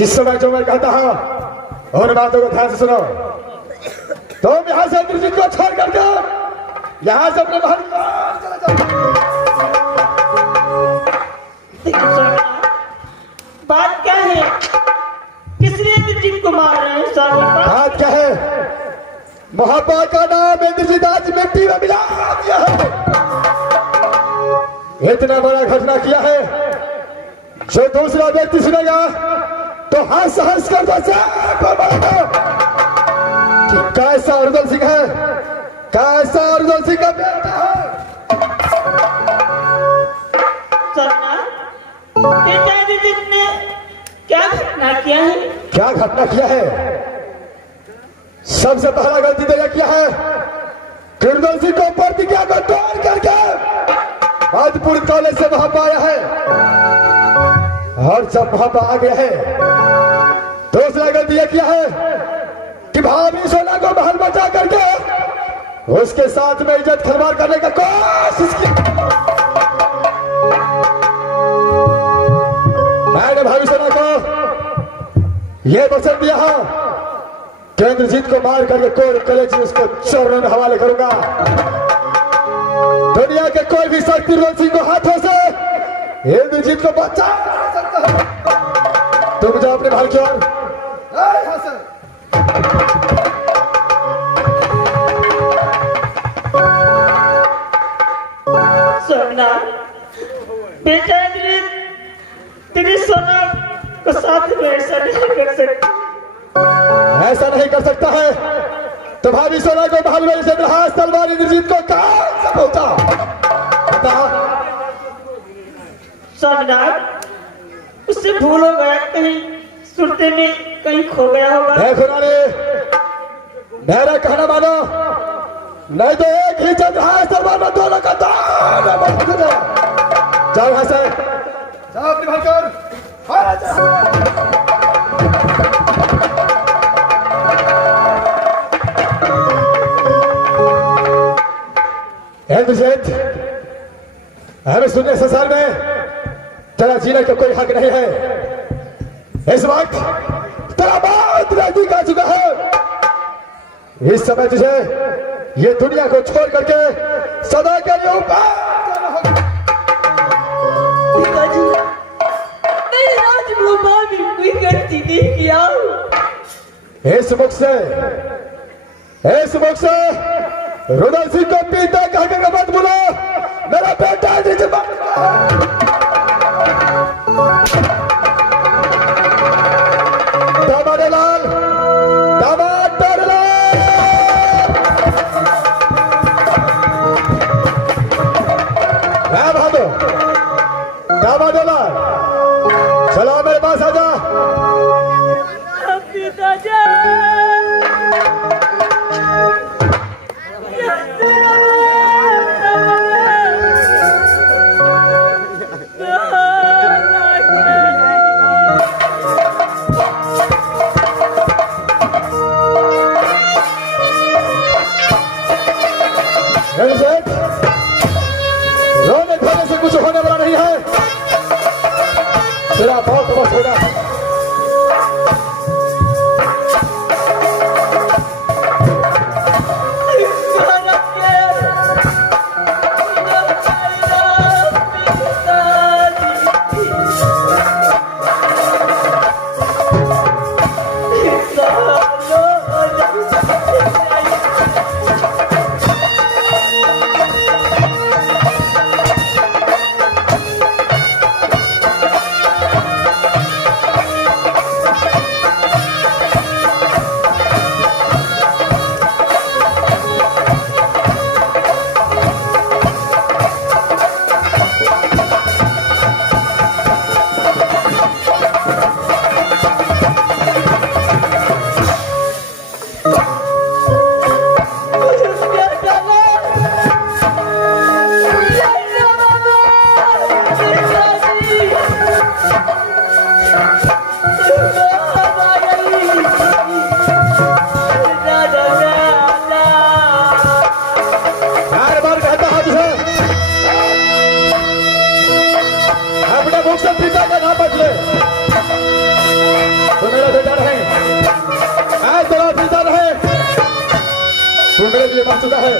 जिस समय जो मैं कहता हूं और बातों को ध्यान से सुनो। तुम यहां से इंद्रजीत को छोड़ करके यहां से अपने महल बात क्या है? किसने इंद्रजीत को मार रहे हैं? बात क्या है? महापा का नाम इंद्रजीत आज मिट्टी में मिला दिया है। इतना बड़ा घटना किया है जो दूसरा व्यक्ति सुनेगा तो हंस हंस कर कि कैसा रुदल सिंह है, कैसा रुदल सिंह का बेटा है। ने क्या घटना किया है? क्या घटना किया है? सबसे पहला गलती तो यह किया है कि रुदल सिंह को प्रतिज्ञा को तोड़ करके आजपुर कॉलेज से वहां पाया है और जब वहां पर आ गया है दूसरा गलती यह किया है कि भाभी सोना को महल बचा करके उसके साथ में इज्जत खिलवाड़ करने का कोशिश की। मैंने भाभी सोना को यह वचन दिया है कि इंद्रजीत को मार करके कोर्ट कॉलेज उसको चोरों में हवाले करूंगा। दुनिया के कोई भी शक्ति रुदल सिंह को हाथों से इंद्रजीत को बचा सकता है। तुम जाओ अपने भाई की ओर। सोना बेटा, तेरी सोना को साथ में ऐसा नहीं कर सकता। ऐसा नहीं कर सकता है तो भाभी सोना को महल में से हाथ तलवार इंद्रजीत को कहां से पहुंचा बता। सोमनाथ उससे भूल हो गया, कहीं सुरते में कहीं खो गया होगा। देखो रानी, मेरा कहना मानो नहीं तो एक ही चंद्रहास तलवार में दोनों का दान। जाओ यहां से, जाओ अपनी भाई को। इंद्रजीत, हमें सुनने संसार में तेरा जीने का कोई हक नहीं है। इस वक्त तेरा बहुत नजदीक आ चुका है। इस समय तुझे ये दुनिया को छोड़ करके सदा के लिए ऊपर जाना होगा। पिताजी, मेरी राजकुमार भी कोई गलती नहीं किया। इस मुख से रुदल सिंह को पीता कह के मत बोलो। मेरा बेटा दामाद लाल, दामाद भादो, दामाद लाल, चलो मेरे पास आजा। पिताजी रोने धोने से कुछ होने वाला नहीं है। तेरा बहुत बस होगा। लिए पहुंच चुका है।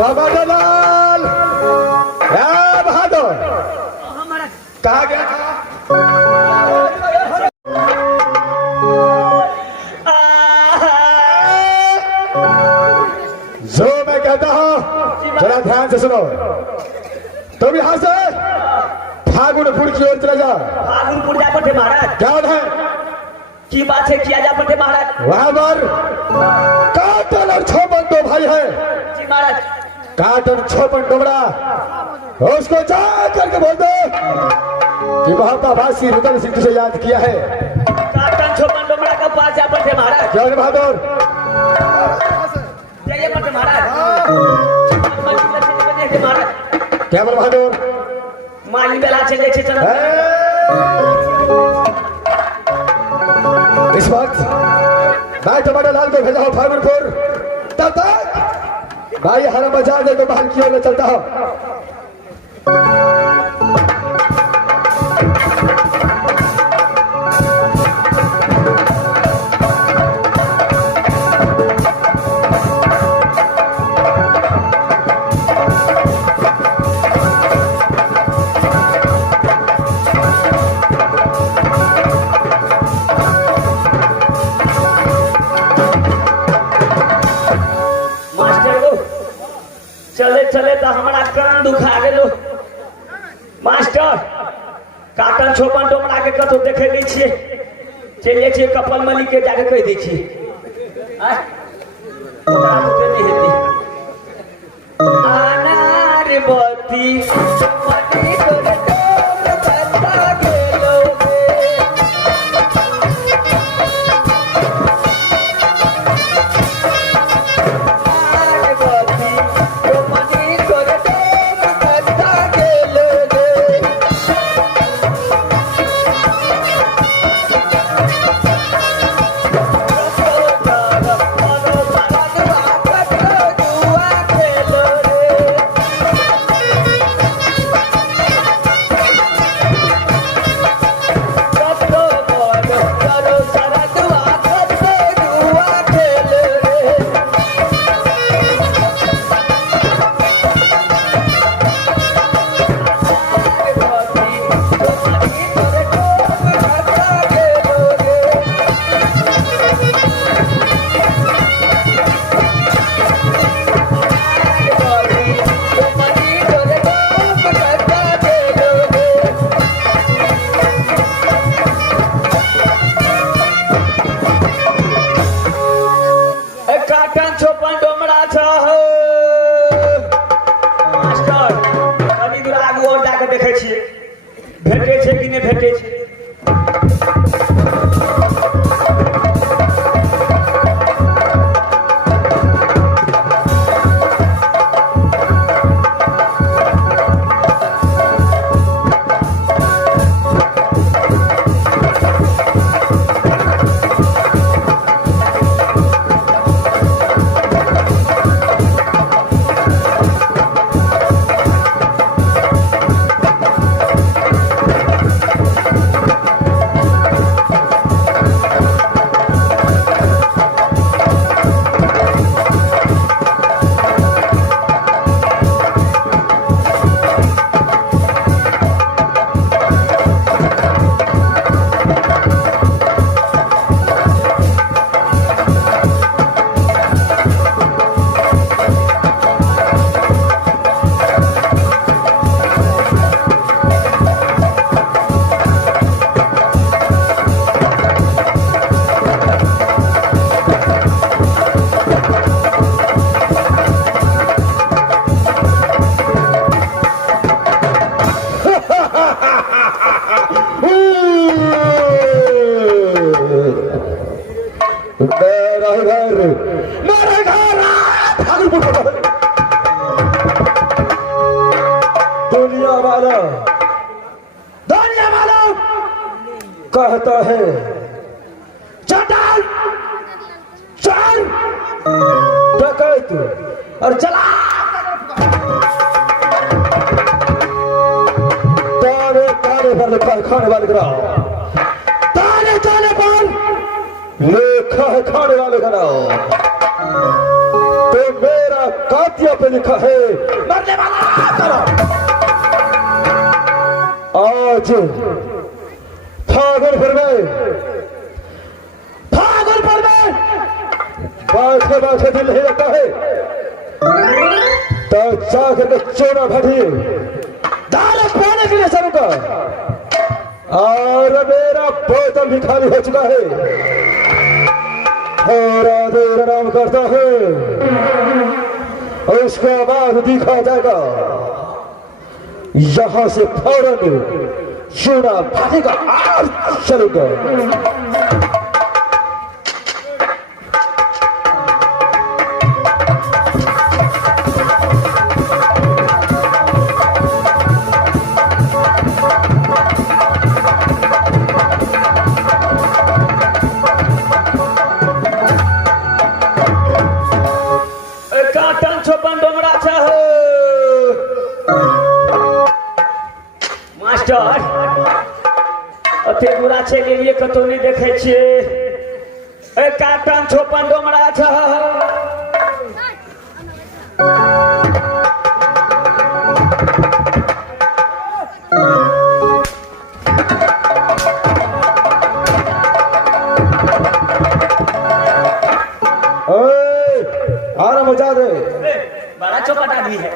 बाबा दलाल, या बहादुर, कहा गया था? जो मैं कहता हूं जरा ध्यान से सुनो। तुम यहां से फागुनपुर की ओर चले जाओ। फागुनपुर जा पड़े महाराज। क्या है की बात है, किया जा पड़े महाराज। वहां पर काटन और छोपन दो भाई है। जी महाराज। काटन छोपन डोबड़ा, उसको जा करके बोल दो कि महाकावासी रुदल सिंह तुझे याद किया है। काटन छोपन डोबड़ा का पास जा पड़े महाराज। क्या बहादुर? जाइए पड़े महाराज। महाराज क्या बोल बहादुर? माली बेला चले चलो। इस वक्त भाई टमाटर लाल को भेजा हो फागुनपुर, तब तक भाई हरा बाजार देखो बाहर की ओर में चलता हो। चले चले तो हमारा कान दुखा गेलो मास्टर। काटन छोपन डोमरा के कतो देखे नहीं छिए, चलिए छिए कपल मलिक के जाके कह दै छिए। अनार बत्ती मनी तोरे डोम बता गेलो रे। अनार बत्ती मनी तोरे डोम बता गेलो रे। रे मेरे घर भागलपुर का दुनिया वाला कहता है चटाल चल डकैत और चला तारे तारे पर लिखा है खाने वाले का तारे तारे पर लिखा है खाने वाले का तो मेरा कातिया पे लिखा है मरने वाला। आज भागलपुर में बैठे बैठे दिल नहीं लगता है तो जाकर के चोरा भटी दारू पाने के लिए चलूंगा और मेरा बोतल भी खाली हो चुका है थोड़ा देर आराम करता है उसके बाद दिखा जाएगा यहां से फौरन चोरा भागेगा और चलूंगा। अते बुरा छे के लिए कतो नहीं देखे छे ए काटन छोपन डोमरा छ ओए आराम हो जा रे बड़ा चौपट आदमी है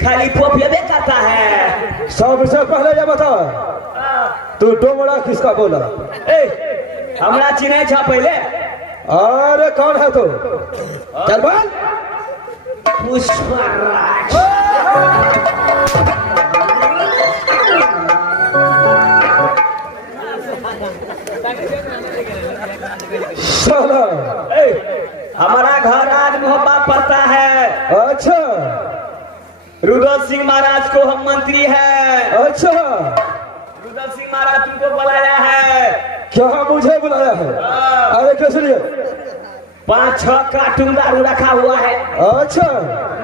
खाली पोपिया करता है। सबसे पहले ये बता तू डोमड़ा किसका बोला? हमरा चिन्ह छा पहले। अरे कौन है तू? चल बोल। पुष्पराज। साला हमारा घर आज मोहब्बत पड़ता है। अच्छा रुद्र सिंह महाराज को हम मंत्री है। अच्छा रुद्र सिंह महाराज तुमको बुलाया है। क्या मुझे बुलाया है? अरे किस लिए? 5-6 कार्टून दारू रखा हुआ है। अच्छा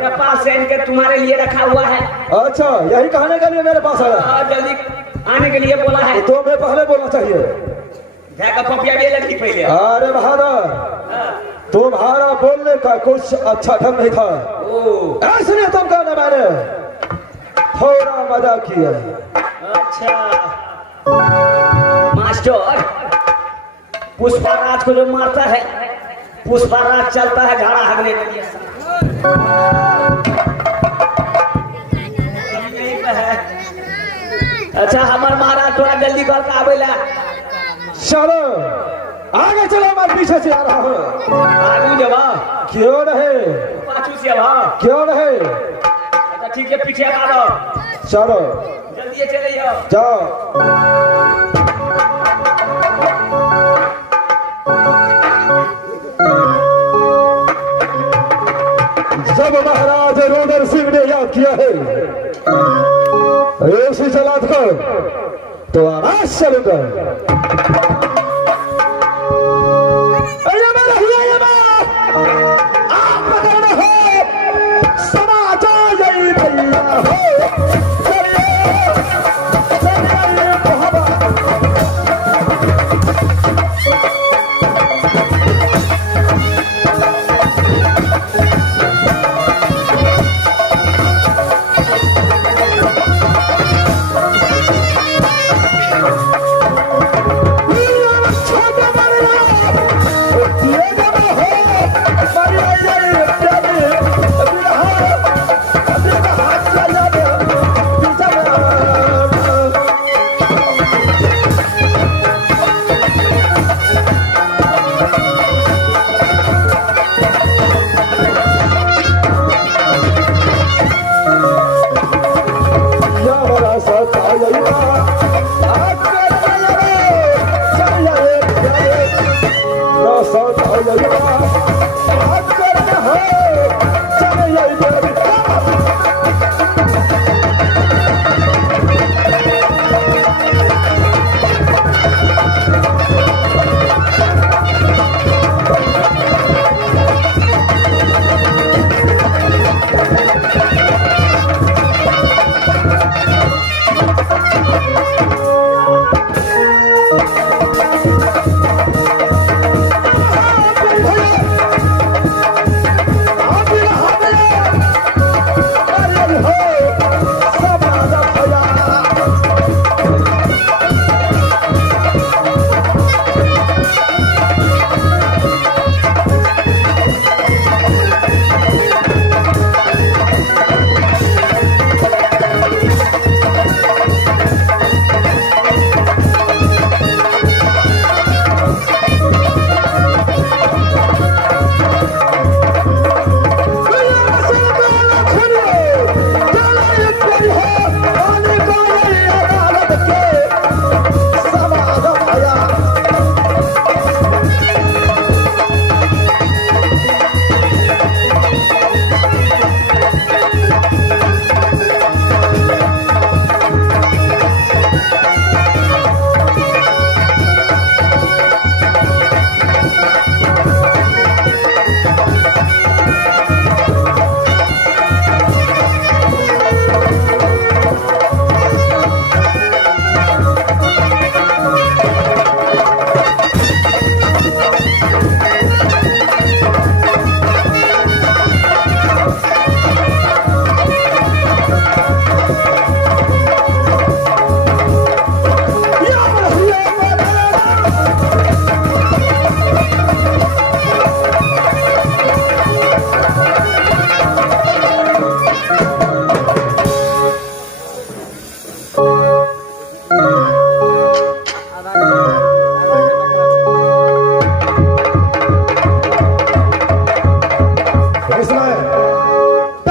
नेपाल से इनके तुम्हारे लिए रखा हुआ है। अच्छा यही कहने के लिए मेरे पास आया? जल्दी आने के लिए बोला है। तो मैं पहले बोलना चाहिए। पपिया भी लगती पहले। अरे बहादुर तुम्हारा बोलने का कुछ अच्छा ढंग नहीं था इसलिए तुम कहना मैंने थोड़ा मजाक किया। अच्छा मास्टर पुष्पराज को जो मारता है पुष्पराज चलता है घाड़ा हगने के लिए। अच्छा हमार महाराज थोड़ा जल्दी कर के आवेला। चलो आगे चलो मैं पीछे से आ रहा हूँ। आगू जवा क्यों नहीं? पाछू से आवा क्यों नहीं? अच्छा ठीक है पीछे आ लो। चलो जल्दी चले जाओ। जाओ। जब महाराज रुद्र सिंह ने याद किया है ऐसी जलाद को तो आवाज चलूंगा।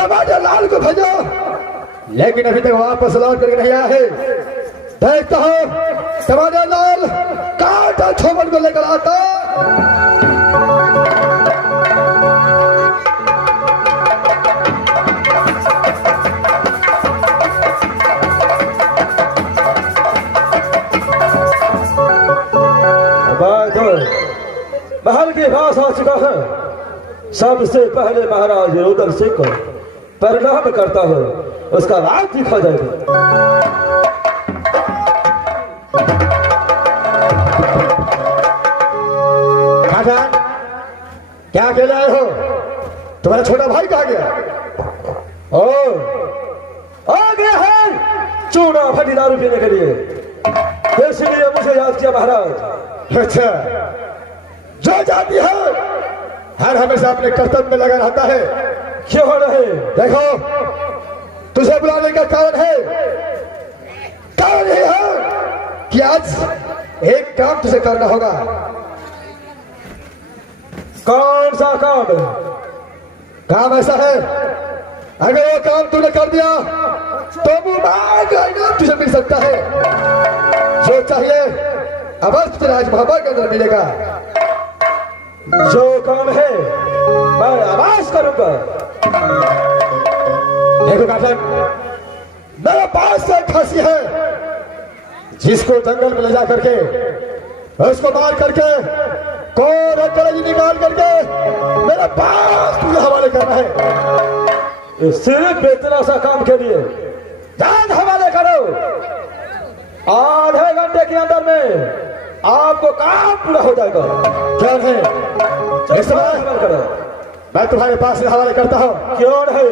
टमाटर लाल को भेजो, लेकिन अभी तक वापस लौट करके नहीं आया है। देखता हूं टमाटर लाल काटा छोपन को लेकर आता। महल के पास आ चुका है। सबसे पहले महाराज रुद्र सिंह को परिणाम करता है, उसका राज दिखा जाएगा। क्या अकेले आए हो? तुम्हारा छोटा भाई कहाँ गया? ओ आ गया है चूड़ा फटी दारू पीने के लिए, इसलिए मुझे याद किया महाराज। अच्छा, जो जाती है हर हमेशा अपने कर्तव्य में लगा रहता है। क्यों हो रहे? देखो, तुझे बुलाने का कारण ये है कि आज एक काम तुझे करना होगा। कौन सा काम? काम ऐसा है, अगर वो काम तूने कर दिया तो मुबारक तुझे मिल सकता है। जो चाहिए अवश्य तुझे आज बाबा के अंदर मिलेगा। जो काम है मैं आवाज करूंगा। देखो काटन, मेरे पास एक खांसी है जिसको जंगल में ले जा करके उसको मार करके कोर कलेजी निकाल करके मेरे पास तुझे हवाले करना है। सिर्फ इतना सा काम के लिए जान हवाले करो। आधे घंटे के अंदर में आपको काम पूरा हो जाएगा। क्या है? इस समय करो, मैं तुम्हारे पास से हवाले करता हूँ। क्यों है?